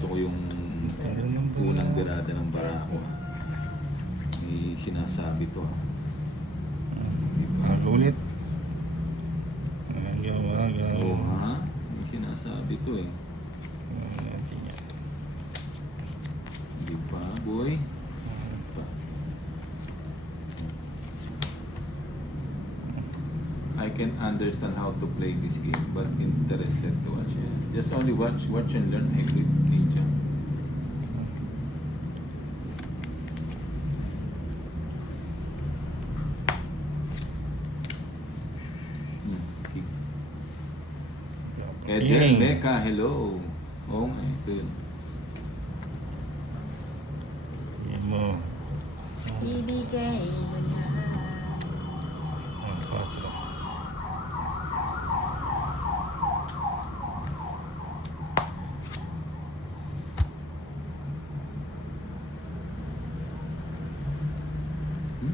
gusto ko yung unang birada ng Barako. May sinasabi to. Ulit. Oo ha? May sinasabi to eh. Di ba, boy? I can understand how to play this game, but interested to watch it. Just only watch and learn. I quit ninja. Okay. Edgar Mecca, hello. Oo nga, ito yun. Yan mo. Ibigay mo na. Ang 4.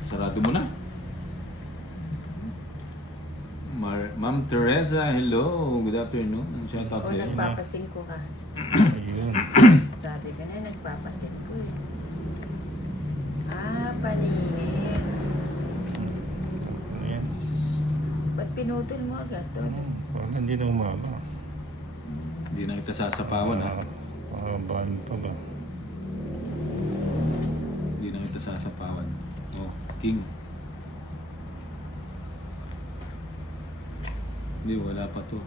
Sarado mo na. Ma'am Teresa, hello. Good afternoon. Shout out O, sa'yo. nagpapasingko ka. Ayun. Sabi ka na, nagpapasingko eh. Ah, paninit. Ayan. Ba't pinutol mo agad to? Parang hindi na umaba. Hindi na kita sasapawan ha. Parang pa ba? Hindi na kita sasapawan. Oh, king. Hindi, wala pa to.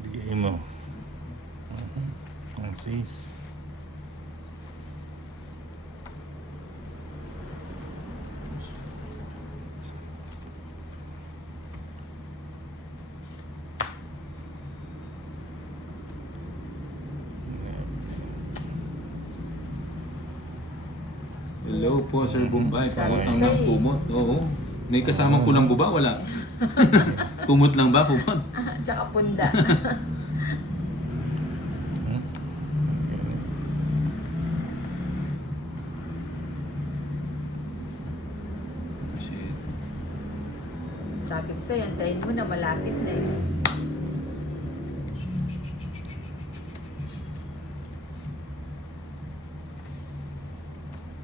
Bigay mo. Ang 6. Hello po, Sir Bombay. Sabi Pautang ng sa'yo eh. kumot. Oo. May kasamang kulambo ba? Wala. Kumot lang ba? Kumot. Tsaka punda. Shit. Sabi ko sa'yo, antayin mo na, malapit na eh.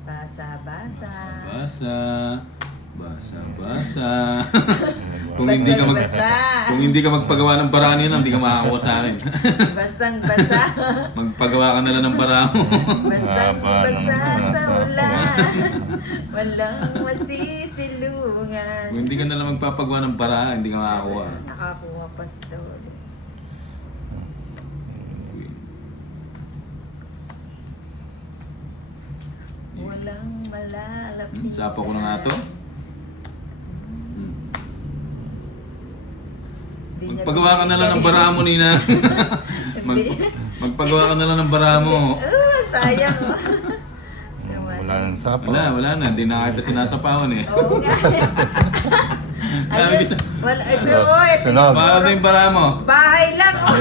Basa-basa. Basa. Basa. Kung hindi ka Basang-basa. kung hindi ka magpagawa ng paraan yun, hindi ka makakuha sa akin. Basang-basa. Magpagawa ka na lang ng paraan mo. Basang-basa sa ulan. Walang masisilungan. Kung hindi ka na lang magpapagawa ng paraan, hindi ka makakuha. Nakakuha pa si Tolo. Walang malalapit. Sapa ko na nga to. Magpagawa ka na lang ng paraan mo, Nina. Magpagawa ka na lang ng paraan mo. Sayang. Wala nang sapa. Wala na. Hindi na kita sinasapawan eh. Oo nga. Ayun. Wala, ito, ito Sunod. Bakit yung paraan mo? bahay lang. Oh.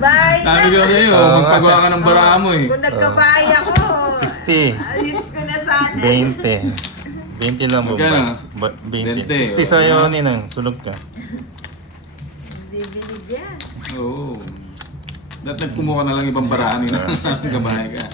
Bahay Sabi lang. ko sa'yo, magpagawa ka ng paraan mo eh. Kung nagkabahay ako. 60. Ayos ko na sana. 20. 20 lang Magkano? ba? 20. 20. 60 sa'yo, Ninang. Sunog ka. Hindi binigyan. Oo. Dapat nagkumuha ka na lang ibang paraan yun. Gabahay ka.